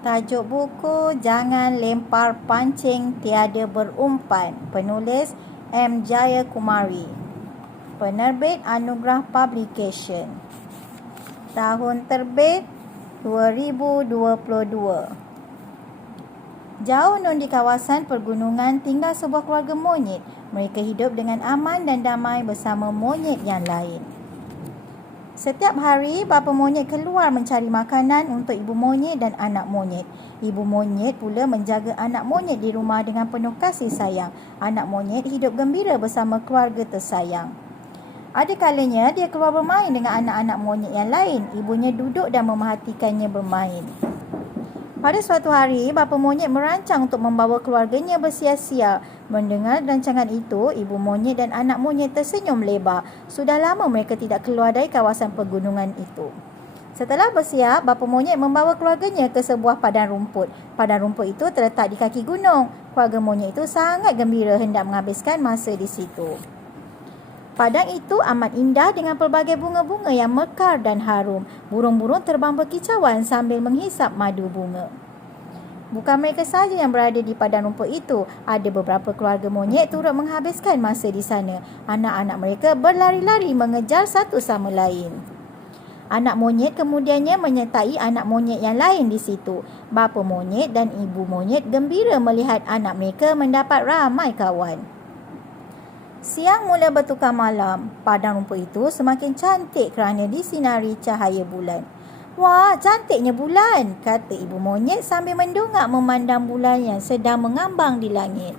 Tajuk buku Jangan Lempar Pancing Tiada Berumpan. Penulis M. Jayakumari. Penerbit Anugerah Publication. Tahun terbit 2022. Jauh nun di kawasan pergunungan tinggal sebuah keluarga monyet. Mereka hidup dengan aman dan damai bersama monyet yang lain. Setiap hari, bapa monyet keluar mencari makanan untuk ibu monyet dan anak monyet. Ibu monyet pula menjaga anak monyet di rumah dengan penuh kasih sayang. Anak monyet hidup gembira bersama keluarga tersayang. Ada kalanya dia keluar bermain dengan anak-anak monyet yang lain. Ibunya duduk dan memerhatikannya bermain. Pada suatu hari, bapa monyet merancang untuk membawa keluarganya bersia-sia. Mendengar rancangan itu, ibu monyet dan anak monyet tersenyum lebar. Sudah lama mereka tidak keluar dari kawasan pegunungan itu. Setelah bersiap, bapa monyet membawa keluarganya ke sebuah padang rumput. Padang rumput itu terletak di kaki gunung. Keluarga monyet itu sangat gembira hendak menghabiskan masa di situ. Padang itu amat indah dengan pelbagai bunga-bunga yang mekar dan harum. Burung-burung terbang berkicauan sambil menghisap madu bunga. Bukan mereka sahaja yang berada di padang rumput itu. Ada beberapa keluarga monyet turut menghabiskan masa di sana. Anak-anak mereka berlari-lari mengejar satu sama lain. Anak monyet kemudiannya menyertai anak monyet yang lain di situ. Bapa monyet dan ibu monyet gembira melihat anak mereka mendapat ramai kawan. Siang mula bertukar malam. Padang rumput itu semakin cantik kerana disinari cahaya bulan. "Wah, cantiknya bulan," kata ibu monyet sambil mendongak memandang bulan yang sedang mengambang di langit.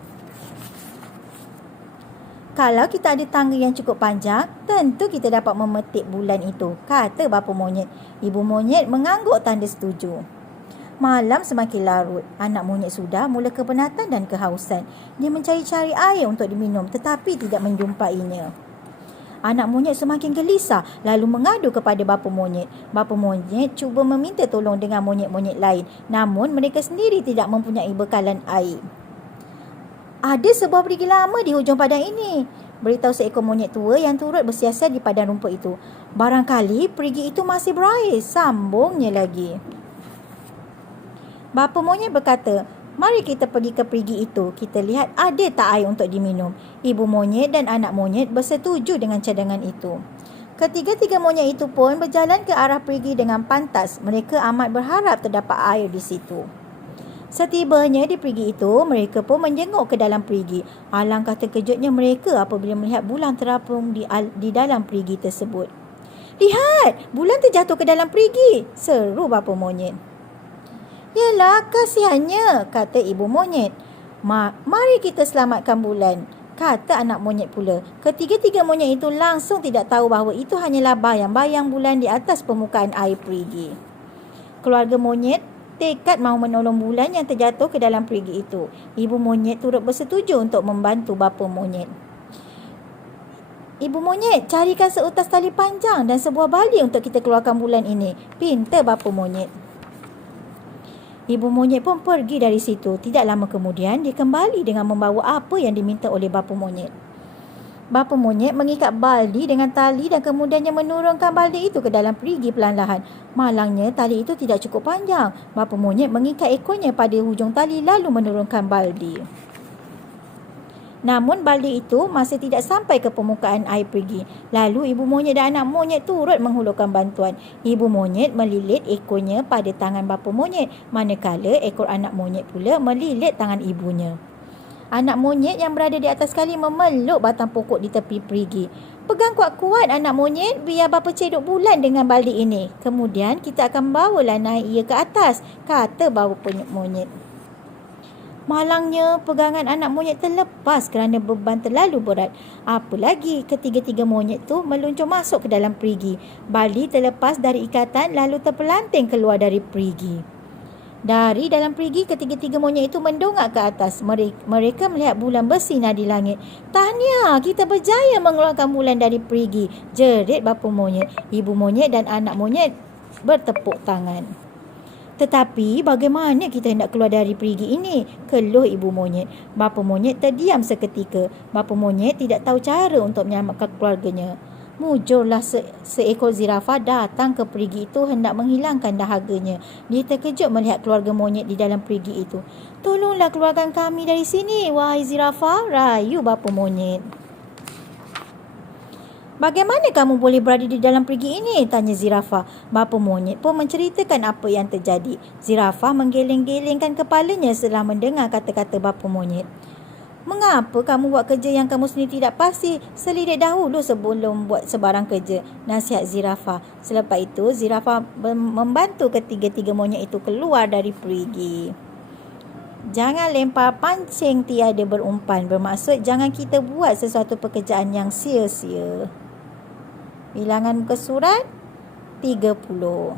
"Kalau kita ada tangga yang cukup panjang, tentu kita dapat memetik bulan itu," kata bapa monyet. Ibu monyet mengangguk tanda setuju. Malam semakin larut. Anak monyet sudah mula kepenatan dan kehausan. Dia mencari-cari air untuk diminum tetapi tidak menjumpainya. Anak monyet semakin gelisah lalu mengadu kepada bapa monyet. Bapa monyet cuba meminta tolong dengan monyet-monyet lain. Namun mereka sendiri tidak mempunyai bekalan air. "Ada sebuah perigi lama di hujung padang ini," beritahu seekor monyet tua yang turut bersiasat di padang rumput itu. "Barangkali perigi itu masih berair," sambungnya lagi. Bapa monyet berkata, "Mari kita pergi ke perigi itu. Kita lihat ada tak air untuk diminum." Ibu monyet dan anak monyet bersetuju dengan cadangan itu. Ketiga-tiga monyet itu pun berjalan ke arah perigi dengan pantas. Mereka amat berharap terdapat air di situ. Setibanya di perigi itu, mereka pun menjenguk ke dalam perigi. Alangkah terkejutnya mereka apabila melihat bulan terapung di dalam perigi tersebut. "Lihat, bulan terjatuh ke dalam perigi," seru bapa monyet. "Yalah, kasihannya," kata ibu monyet. "Mari kita selamatkan bulan," kata anak monyet pula. Ketiga-tiga monyet itu langsung tidak tahu bahawa itu hanyalah bayang-bayang bulan di atas permukaan air perigi. Keluarga monyet tekad mahu menolong bulan yang terjatuh ke dalam perigi itu. Ibu monyet turut bersetuju untuk membantu bapa monyet. "Ibu monyet, carikan seutas tali panjang dan sebuah bali untuk kita keluarkan bulan ini," pinta bapa monyet. Ibu monyet pun pergi dari situ. Tidak lama kemudian, dia kembali dengan membawa apa yang diminta oleh bapa monyet. Bapa monyet mengikat baldi dengan tali dan kemudiannya menurunkan baldi itu ke dalam perigi perlahan-lahan. Malangnya, tali itu tidak cukup panjang. Bapa monyet mengikat ekornya pada hujung tali lalu menurunkan baldi. Namun baldi itu masih tidak sampai ke permukaan air perigi. Lalu ibu monyet dan anak monyet turut menghulurkan bantuan. Ibu monyet melilit ekornya pada tangan bapa monyet, manakala ekor anak monyet pula melilit tangan ibunya. Anak monyet yang berada di atas kali memeluk batang pokok di tepi perigi. "Pegang kuat-kuat anak monyet, biar bapa cedok bulan dengan baldi ini. Kemudian kita akan bawalah naik ia ke atas," kata bapa monyet. Malangnya, pegangan anak monyet terlepas kerana beban terlalu berat. Apa lagi, ketiga-tiga monyet tu meluncur masuk ke dalam perigi. Baldi terlepas dari ikatan lalu terpelanting keluar dari perigi. Dari dalam perigi, ketiga-tiga monyet itu mendongak ke atas. Mereka melihat bulan bersinar di langit. "Tahniah, kita berjaya mengeluarkan bulan dari perigi," jerit bapa monyet. Ibu monyet dan anak monyet bertepuk tangan. "Tetapi bagaimana kita hendak keluar dari perigi ini?" keluh ibu monyet. Bapa monyet terdiam seketika. Bapa monyet tidak tahu cara untuk menyelamatkan keluarganya. Mujurlah seekor zirafah datang ke perigi itu hendak menghilangkan dahaganya. Dia terkejut melihat keluarga monyet di dalam perigi itu. "Tolonglah keluarkan kami dari sini, wahai zirafah," rayu bapa monyet. "Bagaimana kamu boleh berada di dalam perigi ini?" tanya zirafah. Bapa monyet pun menceritakan apa yang terjadi. Zirafah menggeleng-gelengkan kepalanya setelah mendengar kata-kata bapa monyet. "Mengapa kamu buat kerja yang kamu sendiri tidak pasti? Selidik dahulu sebelum buat sebarang kerja," nasihat zirafah. Selepas itu, zirafah membantu ketiga-tiga monyet itu keluar dari perigi. Jangan lempar pancing tiada berumpan. Bermaksud jangan kita buat sesuatu pekerjaan yang sia-sia. Bilangan muka surat 30.